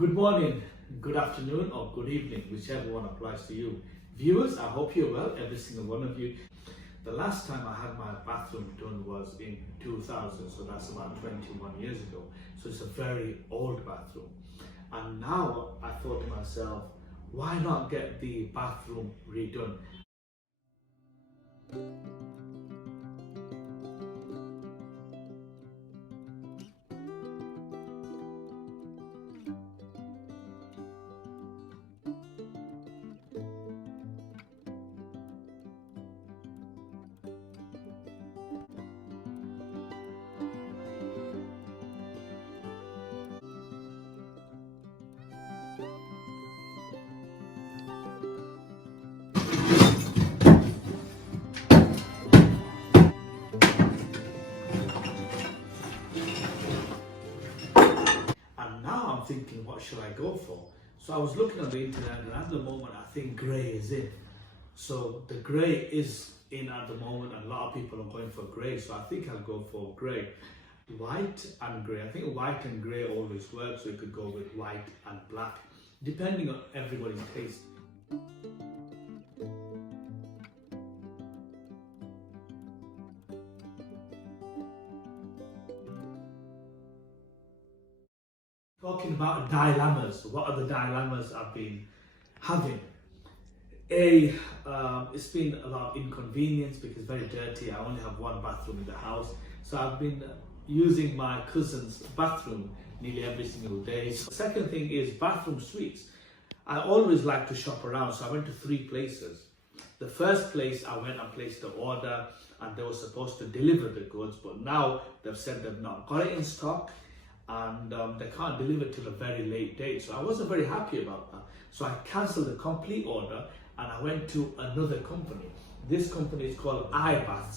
Good morning, good afternoon, or good evening, whichever one applies to you. Viewers, I hope you're well, every single one of you. The last time I had my bathroom done was in 2000, so that's about 21 years ago. So it's a very old bathroom. And now I thought to myself, why not get the bathroom redone? And now I'm thinking, what should I go for? So I was looking on the internet, and at the moment I think grey is in. So the grey is in at the moment, and a lot of people are going for grey. So I think I'll go for grey. White and grey. I think white and grey always work, so you could go with white and black, depending on everybody's taste. Talking about dilemmas, what are the dilemmas I've been having? It's been a lot of inconvenience because it's very dirty. I only have one bathroom in the house, so I've been using my cousin's bathroom nearly every single day. So second thing is bathroom suites. I always like to shop around, so I went to 3 places. The first place I went and placed the order, and they were supposed to deliver the goods, but now they've said they've not got it in stock, and they can't deliver till a very late date. So I wasn't very happy about that. So I cancelled the complete order and I went to another company. This company is called iBaths.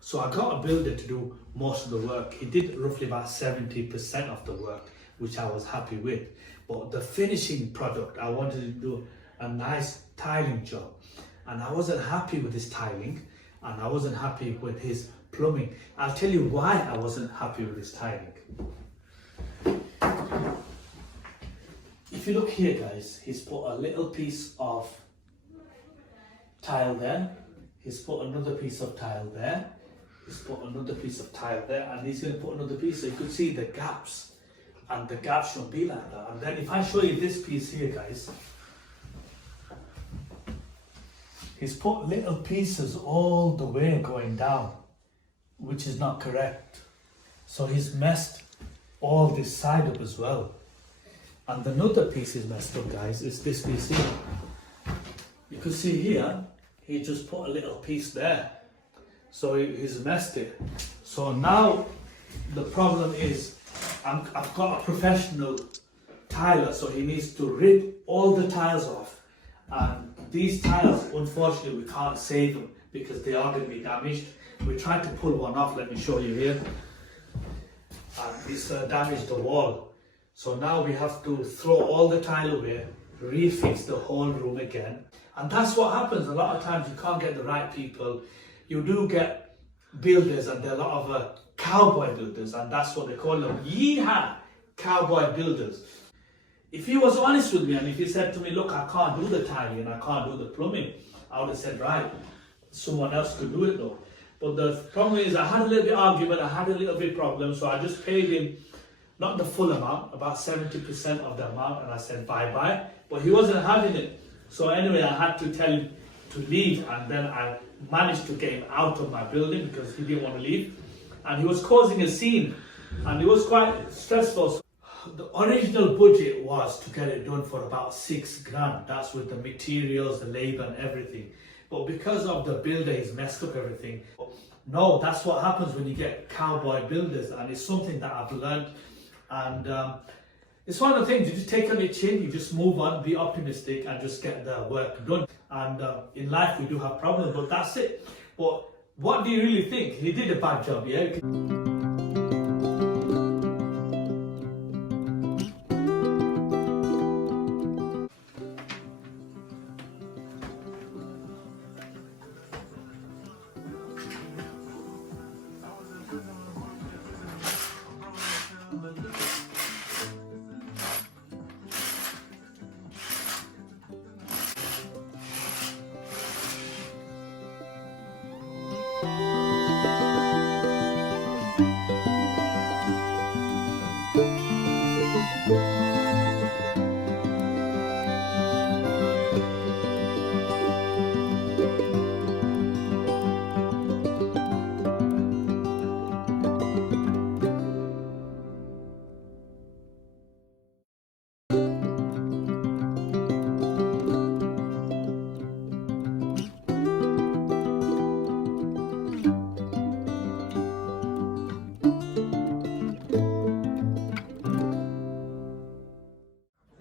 So I got a builder to do most of the work. He did roughly about 70% of the work, which I was happy with. But the finishing product, I wanted to do a nice tiling job. And I wasn't happy with his tiling, and I wasn't happy with his plumbing. I'll tell you why I wasn't happy with his tiling. If you look here, guys, he's put a little piece of tile there. He's put another piece of tile there. He's put another piece of tile there, and he's going to put another piece, so you could see the gaps, and the gaps shouldn't be like that. And then if I show you this piece here, guys, he's put little pieces all the way going down, which is not correct. So he's messed all this side up as well. And another piece is messed up, guys, is this piece here. You can see here, he just put a little piece there. So he's messed it. So now the problem is I've got a professional tiler, so he needs to rip all the tiles off. And these tiles, unfortunately, we can't save them because they are going to be damaged. We tried to pull one off, let me show you here. And it's damaged the wall. So now we have to throw all the tile away, refix the whole room again. And that's what happens. A lot of times you can't get the right people. You do get builders, and there are a lot of cowboy builders, and that's what they call them. Yeehaw! Cowboy builders. If he was honest with me and if he said to me, look, I can't do the tiling and I can't do the plumbing, I would have said, right, someone else could do it though. But the problem is I had a little bit argument, I had a little bit problem, so I just paid him, not the full amount, about 70% of the amount, and I said bye-bye. But he wasn't having it. So anyway, I had to tell him to leave, and then I managed to get him out of my building because he didn't want to leave. And he was causing a scene, and it was quite stressful. The original budget was to get it done for about £6,000. That's with the materials, the labour and everything. But because of the builder, he's messed up everything. No, that's what happens when you get cowboy builders, and it's something that I've learned. And it's one of the things, you just take on your chin, you just move on, be optimistic and just get the work done. And in life we do have problems, but that's it. But what do you really think? He did a bad job, yeah?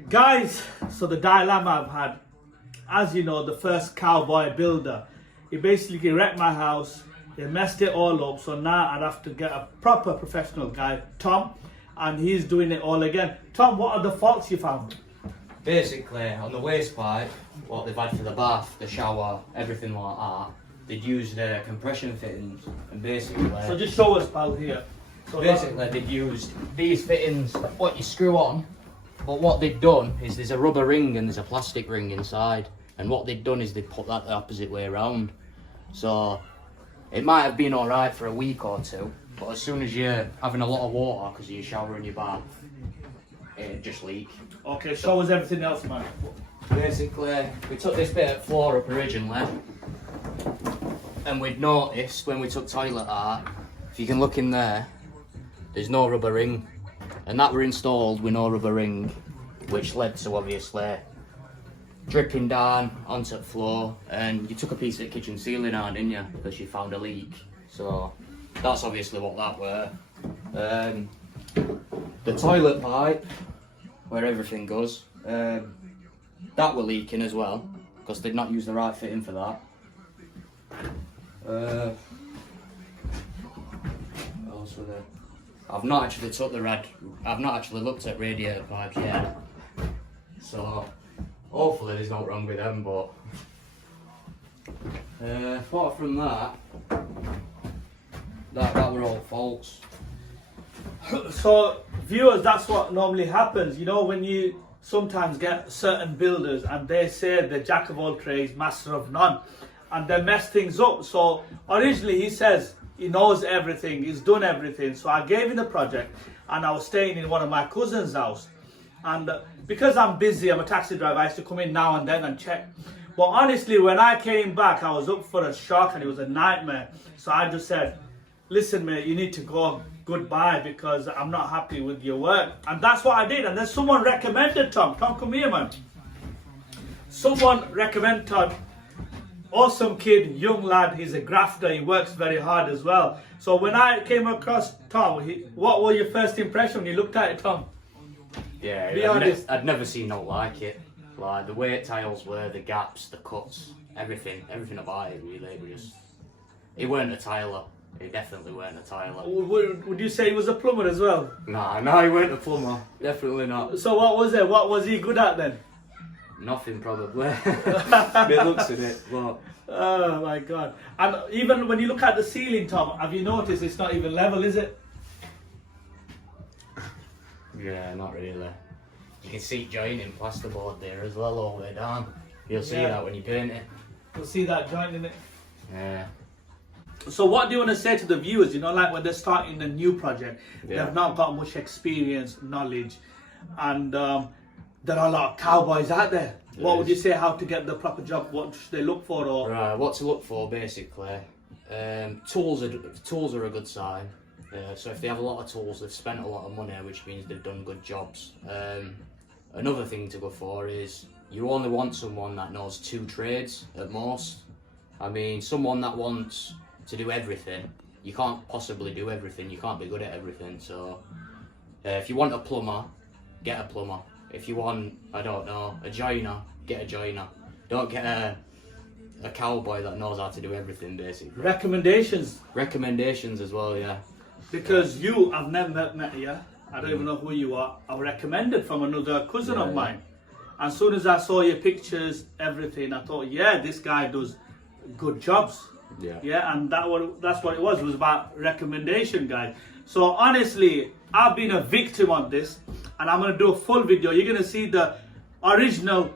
Guys, so the dilemma I've had, as you know, the first cowboy builder, he basically wrecked my house, he messed it all up, so now I'd have to get a proper professional guy, Tom, and he's doing it all again. Tom, what are the faults you found? Basically, on the waste pipe, what they've had for the bath, the shower, everything like that, they'd used compression fittings, and basically... So just show us, pal, here. So basically, they'd used these fittings, what you screw on, but what they'd done is there's a rubber ring and there's a plastic ring inside, and what they'd done is they'd put that the opposite way around. So it might have been alright for a week or two, but as soon as you're having a lot of water because of your shower and your bath, it'd just leak. Okay, show us everything else, man. Basically, we took this bit of floor up originally, and we'd noticed when we took toilet out, if you can look in there, there's no rubber ring. And that were installed with no rubber ring, which led to obviously dripping down onto the floor. And you took a piece of kitchen ceiling out, didn't you? Because you found a leak. So that's obviously what that were. The toilet pipe, where everything goes, that were leaking as well, because they'd not used the right fitting for that. What else were there? I've not actually looked at radiator pipes yet, so hopefully there's nothing wrong with them. But apart from that were all faults. So viewers, that's what normally happens. You know, when you sometimes get certain builders and they say they're jack of all trades, master of none, and they mess things up. So originally he says he knows everything, he's done everything. So I gave him the project, and I was staying in one of my cousin's house. And because I'm busy, I'm a taxi driver, I used to come in now and then and check. But honestly, when I came back, I was up for a shock and it was a nightmare. So I just said, listen mate, you need to go, goodbye, because I'm not happy with your work. And that's what I did. And then someone recommended Tom. Tom, come here, man. Someone recommended Tom. Awesome kid, young lad, he's a grafter, he works very hard as well. So when I came across Tom, what were your first impression when you looked at it, Tom? Yeah, I'd never seen nothing like it. Like the way tiles were, the gaps, the cuts, everything about it really. He weren't a tiler. He definitely weren't a tiler. Would you say he was a plumber as well? No, he weren't a plumber. Definitely not. So what was it? What was he good at then? Nothing probably. It looks at it, but... Oh my god. And even when you look at the ceiling, Tom, have you noticed it's not even level, is it? Yeah, not really. You can see joining plasterboard there as well all the way down. You'll see Yeah. that when you paint it. You'll see that joint in it. Yeah. So what do you want to say to the viewers, you know, like when they're starting a new project, Yeah. they've not got much experience, knowledge, and there are a lot of cowboys out there. What would you say, how to get the proper job? What should they look for? Or Right, what to look for basically. Tools are a good sign. So if they have a lot of tools, they've spent a lot of money, which means they've done good jobs. Another thing to go for is you only want someone that knows 2 trades at most. I mean, someone that wants to do everything. You can't possibly do everything. You can't be good at everything. So if you want a plumber, get a plumber. If you want, I don't know, a joiner, get a joiner. Don't get a cowboy that knows how to do everything, basically. recommendations, Recommendations as well, yeah. because I've never met you. I don't even know who you are. I was recommended from another cousin of mine. As soon as I saw your pictures, everything, I thought, yeah, this guy does good jobs. Yeah. Yeah, and that's what it was. It was about recommendation, guys. So honestly, I've been a victim on this, and I'm gonna do a full video. You're gonna see the original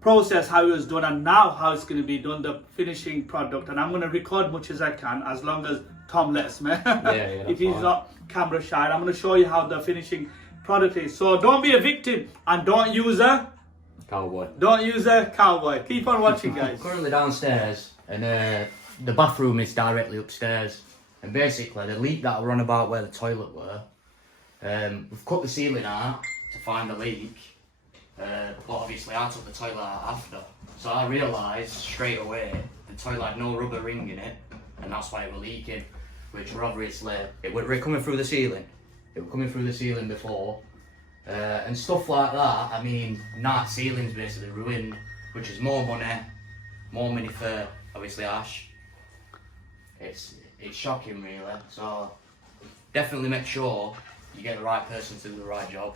process, how it was done, and now how it's gonna be done, the finishing product. And I'm gonna record much as I can, as long as Tom lets me. If he's not camera shy, I'm gonna show you how the finishing product is. So don't be a victim, and don't use a cowboy. Keep on watching, guys. Currently downstairs, and the bathroom is directly upstairs. And basically, the leak that I run about where the toilet were, we've cut the ceiling out to find the leak. But obviously, I took the toilet out after. So I realised straight away the toilet had no rubber ring in it, and that's why it was leaking. Which were obviously, it was coming through the ceiling. It was coming through the ceiling before. And stuff like that, I mean, that ceiling's basically ruined, which is more money for, obviously, Ash. It's shocking, really. So, definitely make sure you get the right person to do the right job.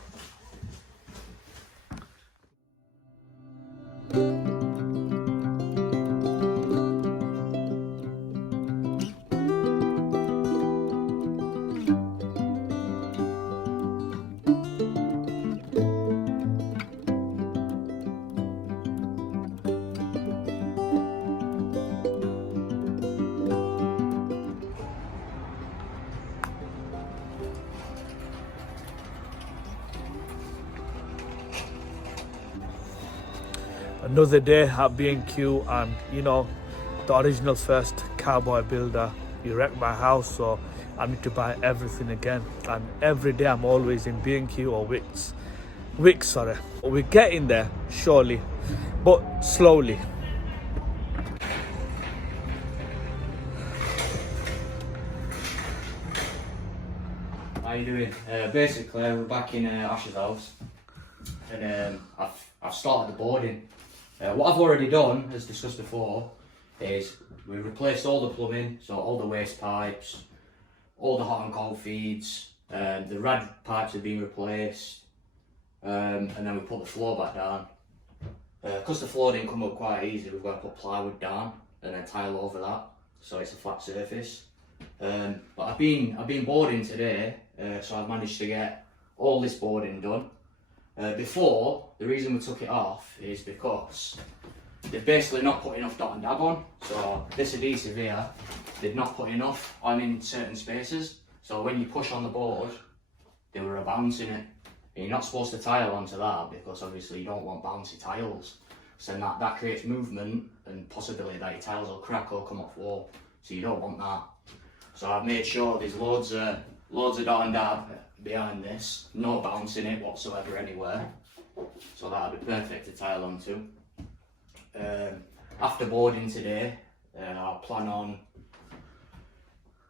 Another day at B&Q, and you know, the original first cowboy builder. You wrecked my house, so I need to buy everything again. And every day I'm always in B&Q or Wix, sorry. We're getting there, surely, but slowly. How you doing? Basically, we're back in Ash's house, and I've started the boarding. What I've already done, as discussed before, is we replaced all the plumbing, so all the waste pipes, all the hot and cold feeds, the rad pipes have been replaced, and then we put the floor back down. Because the floor didn't come up quite easy, we've got to put plywood down and then tile over that, so it's a flat surface. But I've been boarding today, so I've managed to get all this boarding done. Before, the reason we took it off is because they've basically not put enough dot and dab on. So this adhesive here, they've not put enough on in certain spaces. So when you push on the board, they were a bounce in it. And you're not supposed to tile onto that because obviously you don't want bouncy tiles. So then that creates movement and possibility that your tiles will crack or come off wall. So you don't want that. So I've made sure there's loads of dot and dab behind this, no bounce in it whatsoever anywhere, so that'll be perfect to tile onto. After boarding today, I'll plan on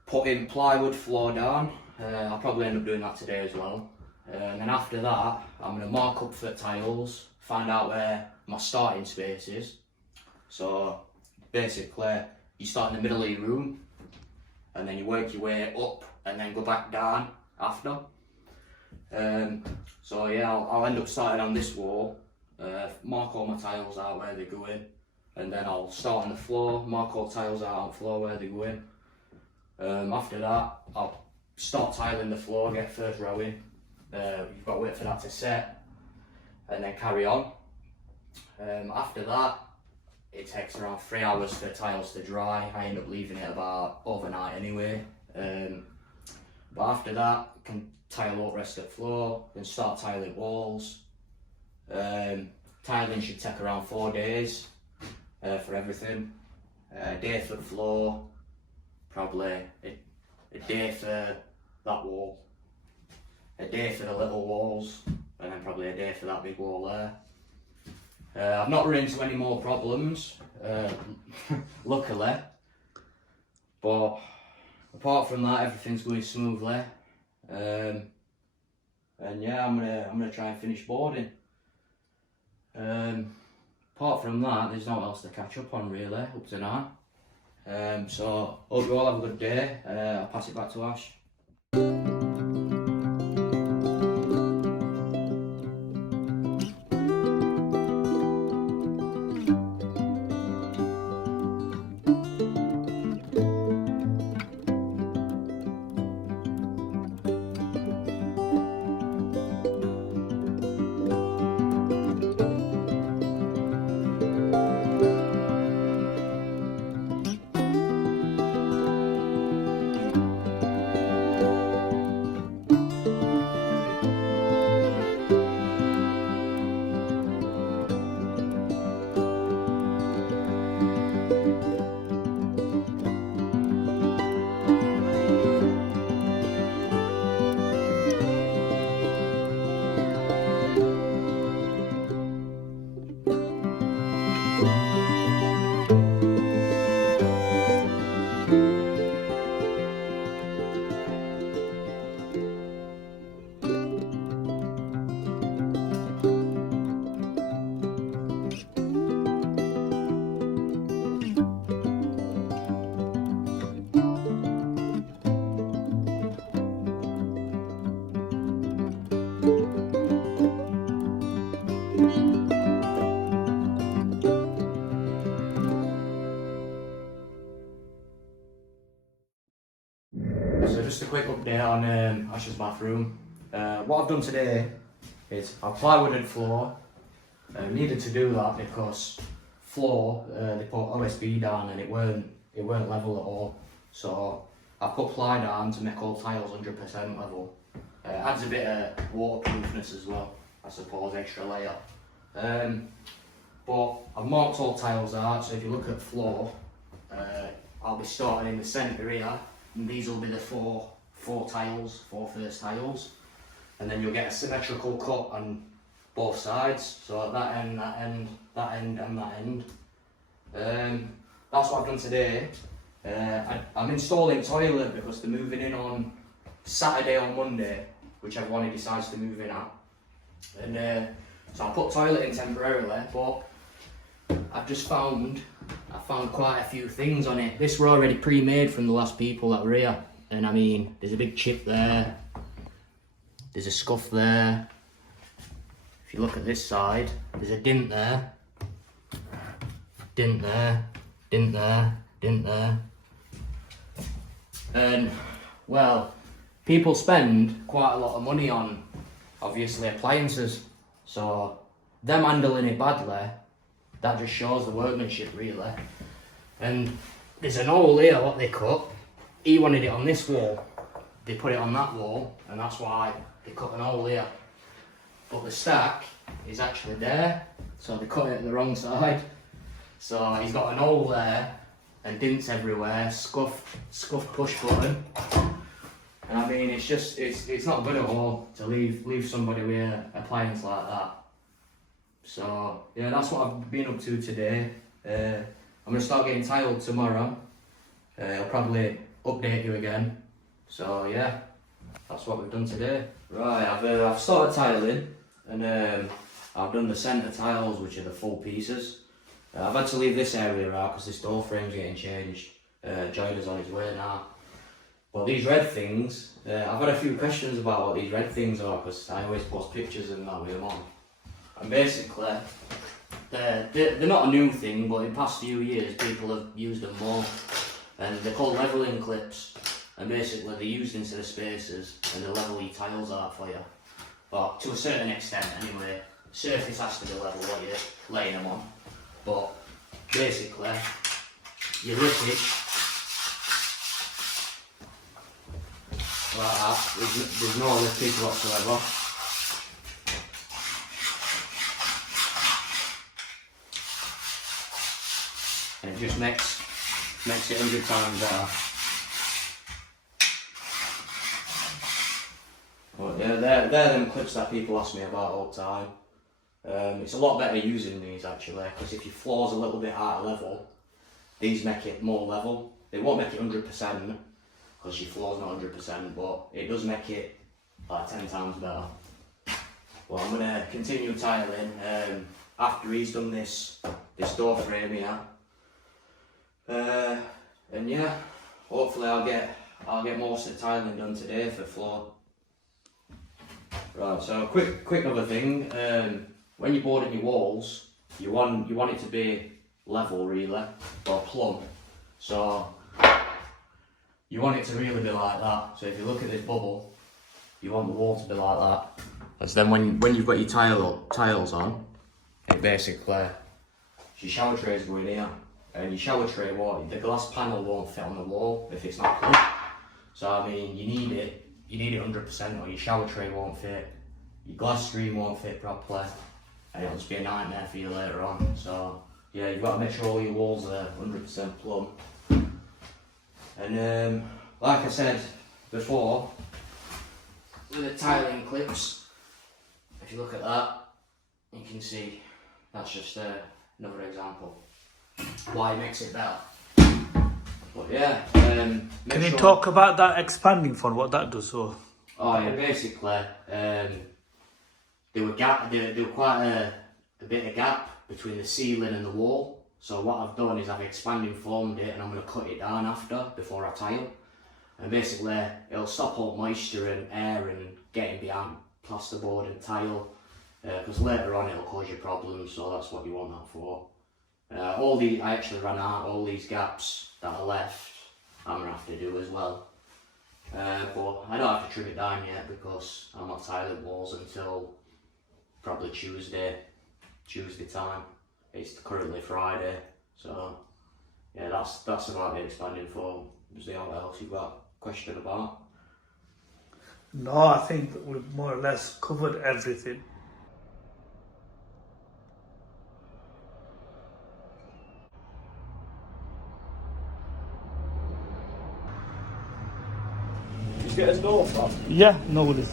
putting plywood floor down. I'll probably end up doing that today as well, and then after that I'm going to mark up for tiles, find out where my starting space is. So basically you start in the middle of your room and then you work your way up and then go back down after. So yeah, I'll end up starting on this wall, mark all my tiles out where they're going, and then I'll start on the floor, mark all tiles out on the floor where they're going. After that, I'll start tiling the floor, get first row in. You've got to wait for that to set, and then carry on. After that, it takes around 3 hours for the tiles to dry. I end up leaving it about overnight anyway. But after that, you can tile up rest of the floor, then start tiling walls. Tiling should take around 4 days for everything. A day for the floor, probably a day for that wall, a day for the little walls, and then probably a day for that big wall there. I've not run into any more problems, luckily, but apart from that, everything's going smoothly. And yeah, I'm gonna try and finish boarding. Apart from that, there's not else to catch up on really up to now. So hope you all have a good day. I'll pass it back to Ash. So just a quick update on Ash's bathroom. What I've done today is I've plywooded floor. Needed to do that because floor they put OSB down and it weren't level at all. So I put ply down to make all tiles 100% level. Adds a bit of waterproofness as well, I suppose, extra layer. But I've marked all tiles out, so if you look at floor, I'll be starting in the centre here, and these will be the four first tiles, and then you'll get a symmetrical cut on both sides, so that end, that end, that end and that end. That's what I've done today. I'm installing toilet because they're moving in on Saturday or Monday, whichever one he decides to move in at. And so I put toilet in temporarily, but I found quite a few things on it. This were already pre-made from the last people that were here. And I mean, there's a big chip there, there's a scuff there. If you look at this side, there's a dint there, dint there, dint there, dint there. And well, people spend quite a lot of money on, obviously, appliances. So them handling it badly, that just shows the workmanship really. And there's an hole here what they cut. He wanted it on this wall, they put it on that wall, and that's why they cut an hole here. But the stack is actually there, so they cut it the wrong side. So he's got an hole there and dints everywhere, scuff push button. And I mean, it's not good at all to leave somebody with an appliance like that. So yeah, that's what I've been up to today. I'm gonna start getting tiled tomorrow. I'll probably update you again. So yeah, that's what we've done today. Right, I've started tiling, and I've done the centre tiles, which are the full pieces. I've had to leave this area out because this door frame's getting changed. Joiner's on his way now. Well, these red things, I've had a few questions about what these red things are because I always post pictures and that with them on. And basically, they're not a new thing, but in the past few years people have used them more. And they're called levelling clips. And basically they're used into the spaces and they level your tiles out for you. Well, to a certain extent anyway. surface has to be level what you're laying them on, but basically you lip it like that. There's no lippage whatsoever. And it just makes it 100 times better. But yeah, they're them clips that people ask me about all the time. It's a lot better using these actually, because if your floor's a little bit out of level, these make it more level. They won't make it 100% because your floor's not 100%, but it does make it like 10 times better. Well, I'm going to continue tiling after he's done this door frame here. And yeah, hopefully I'll get most of the tiling done today for floor. Right, so quick other thing. When you're boarding your walls, you want it to be level really, or plumb. So you want it to really be like that. So if you look at this bubble, you want the wall to be like that. Because then when you've got your tiles on, it basically, your shower tray is going here, and your shower tray the glass panel won't fit on the wall if it's not plumb. So I mean, you need it 100%, or your shower tray won't fit, your glass screen won't fit properly, and it'll just be a nightmare for you later on. So yeah, you've got to make sure all your walls are 100% plumb. And like I said before, with the tiling clips, if you look at that, you can see that's just another example why it makes it better. But yeah, can you talk about that expanding font, what that does? So oh yeah, basically there were quite a bit of gap between the ceiling and the wall. So what I've done is I've expanding formed it, and I'm going to cut it down before I tile. And basically it'll stop all moisture and air and getting behind plasterboard and tile, because later on it'll cause you problems. So that's what you want that for. I actually ran out all these gaps that are left. I'm gonna have to do as well. But I don't have to trim it down yet because I'm not tiling walls until probably Tuesday time. It's currently Friday, so yeah, that's about the expanding form. Is there anything else you've got a question about? no, I think we've more or less covered everything. Did you get his door from? Yeah, no worries.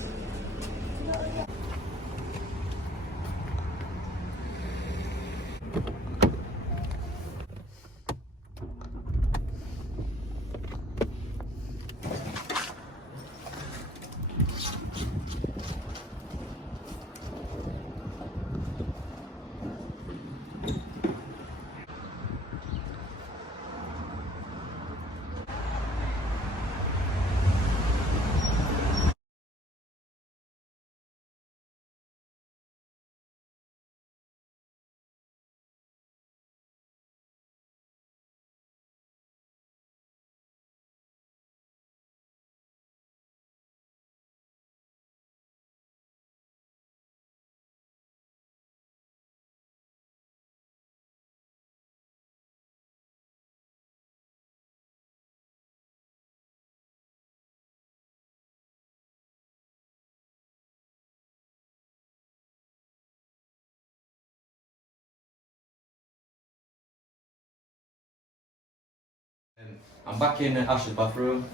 I'm back in Ash's bathroom,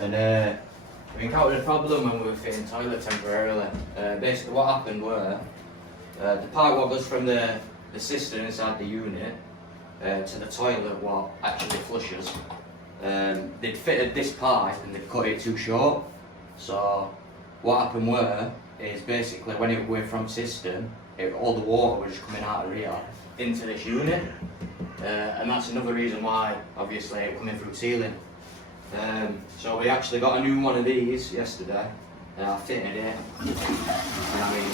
and we encountered a problem when we were fitting toilet temporarily. Basically what happened were, the pipe what goes from the cistern inside the unit to the toilet what actually flushes, they'd fitted this pipe and they'd cut it too short. So what happened is basically when it went from cistern, all the water was just coming out of here into this unit. And that's another reason why, obviously, it coming through ceiling. So we actually got a new one of these yesterday. I fitted it, and I mean,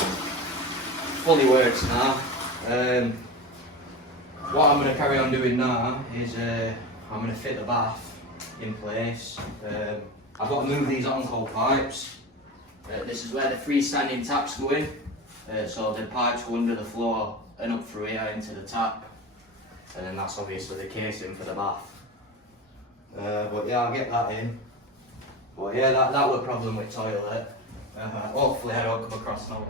fully works now. What I'm going to carry on doing now is I'm going to fit the bath in place. I've got to move these on-cold pipes. This is where the freestanding taps go in. So the pipes go under the floor and up through here into the tap, and then that's obviously the casing for the bath. But yeah, I'll get that in. But yeah, that was a problem with toilet. Hopefully I don't come across no help.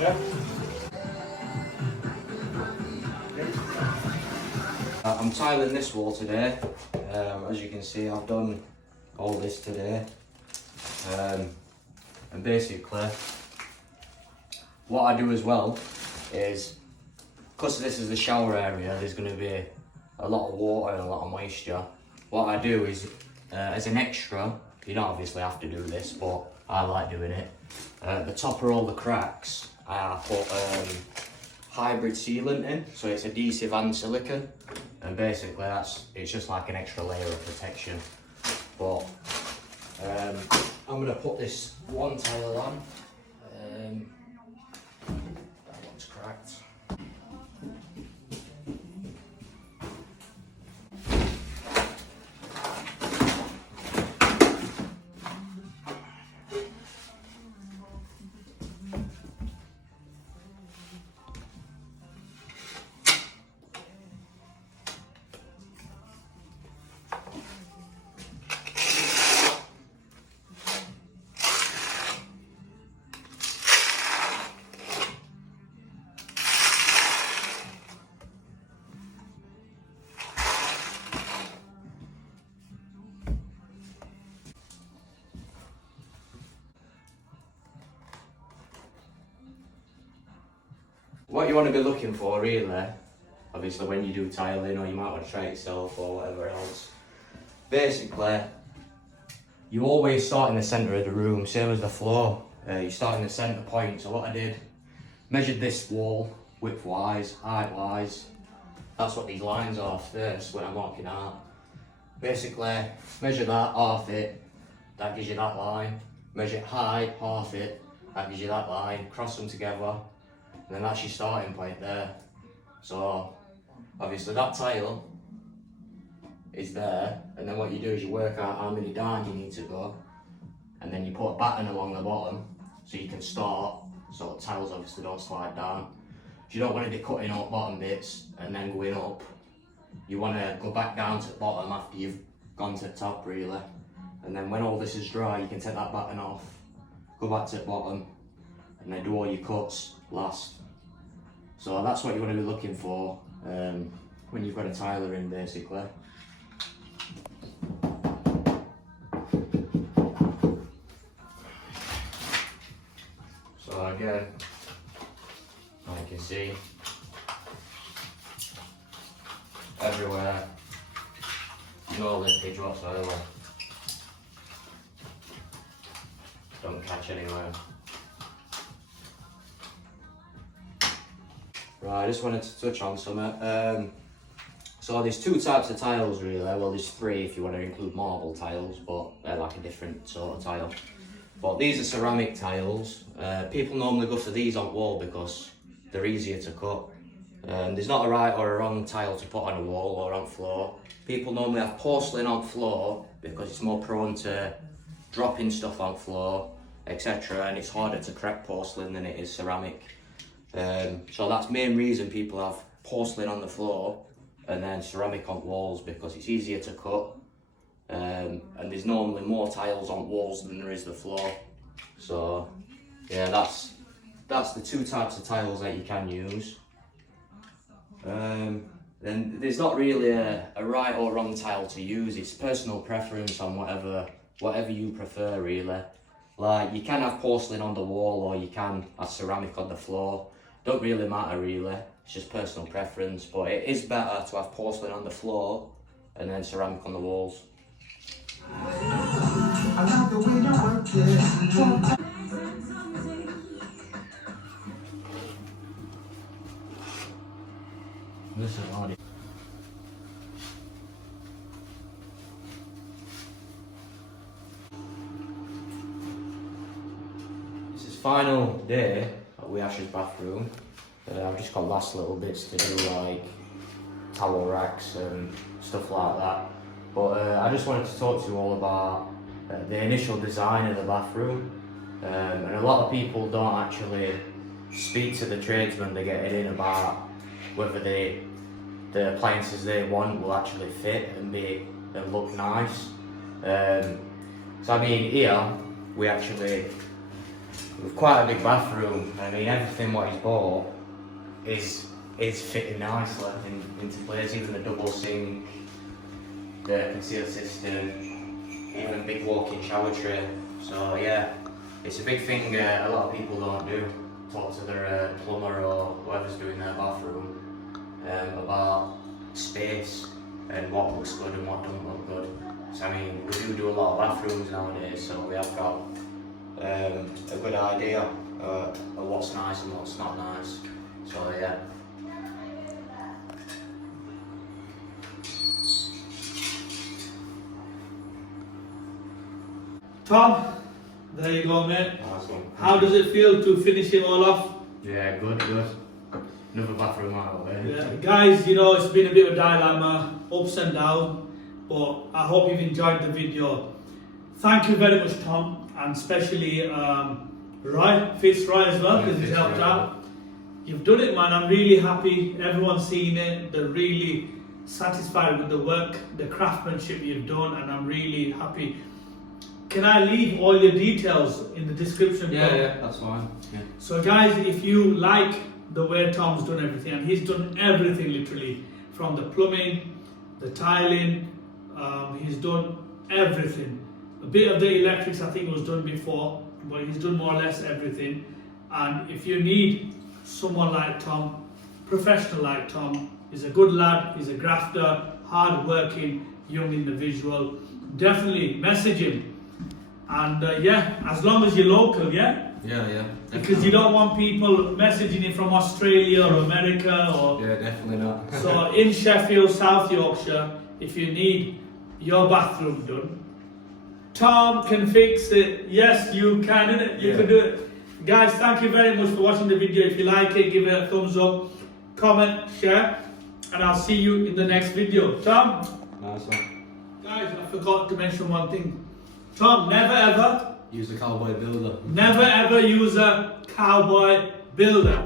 Yeah. I'm tiling this wall today. As you can see, I've done all this today. And basically, what I do as well is, because this is the shower area, there's going to be a lot of water and a lot of moisture. What I do is, as an extra, you don't obviously have to do this, but I like doing it. At the top of all the cracks, I put hybrid sealant in, so it's adhesive and silicone, and basically it's just like an extra layer of protection. But I'm gonna put this one tile on. That one's cracked. What you want to be looking for really, obviously when you do tiling, or you might want to try it yourself or whatever else, basically you always start in the centre of the room, same as the floor. You start in the centre point. So what I did, measured this wall width wise, height wise. That's what these lines are first when I'm walking out. Basically measure that, half it, that gives you that line. Measure height, half it, that gives you that line. Cross them together, and then that's your starting point there. So obviously that tile is there, and then what you do is you work out how many down you need to go, and then you put a batten along the bottom so you can start, so the tiles obviously don't slide down. You don't want to be cutting up bottom bits and then going up. You want to go back down to the bottom after you've gone to the top really, and then when all this is dry you can take that batten off, go back to the bottom, and then do all your cuts last. So that's what you want to be looking for when you've got a tiler in basically. So again, like you can see, everywhere, no lippage whatsoever. Don't catch anywhere. Right, I just wanted to touch on something. So there's two types of tiles really, well there's three if you want to include marble tiles, but they're like a different sort of tile. But these are ceramic tiles. People normally go for these on wall because they're easier to cut. There's not a right or a wrong tile to put on a wall or on floor. People normally have porcelain on floor because it's more prone to dropping stuff on floor, etc. And it's harder to crack porcelain than it is ceramic. So that's the main reason people have porcelain on the floor and then ceramic on walls, because it's easier to cut. And there's normally more tiles on walls than there is the floor. So yeah, that's the two types of tiles that you can use. Then there's not really a right or wrong tile to use. It's personal preference on whatever you prefer really. Like you can have porcelain on the wall or you can have ceramic on the floor. Don't really matter really, it's just personal preference, but it is better to have porcelain on the floor and then ceramic on the walls. This is already. This is final day Ash's bathroom. I've just got last little bits to do, like towel racks and stuff like that. But I just wanted to talk to you all about the initial design of the bathroom. And a lot of people don't actually speak to the tradesmen they're getting in about whether the appliances they want will actually fit and look nice. So I mean, here we've quite a big bathroom. I mean, everything what he's bought is fitting nicely into place. Even the double sink, the concealed system, even a big walk-in shower tray. So yeah, it's a big thing a lot of people don't do. Talk to their plumber or whoever's doing their bathroom about space and what looks good and what doesn't look good. So I mean, we do a lot of bathrooms nowadays, so we have got a good idea of what's nice and what's not nice. So yeah. Tom, there you go, mate. Awesome. How does it feel to finish it all off? Yeah, good. Another bathroom out of there. Yeah, guys, you know, it's been a bit of a dilemma, ups and downs, but I hope you've enjoyed the video. Thank you very much, Tom, and especially Roy as well, because he's helped out. You've done it, man. I'm really happy. Everyone's seen it. They're really satisfied with the work, the craftsmanship you've done, and I'm really happy. Can I leave all your details in the description? Yeah, that's fine. Yeah. So guys, if you like the way Tom's done everything, and he's done everything literally, from the plumbing, the tiling, he's done everything. A bit of the electrics I think was done before, but he's done more or less everything. And if you need someone like Tom, professional like Tom, he's a good lad, he's a grafter, hard working, young individual, definitely message him. And yeah, as long as you're local, yeah? Yeah. Because you don't want people messaging you from Australia or America or... Yeah, definitely not. So in Sheffield, South Yorkshire, if you need your bathroom done, Tom can fix it. Yes, you can, innit? You can do it. Guys, thank you very much for watching the video. If you like it, give it a thumbs up, comment, share, and I'll see you in the next video. Tom? Nice one. Guys, I forgot to mention one thing. Tom, never ever use a cowboy builder. Never ever use a cowboy builder.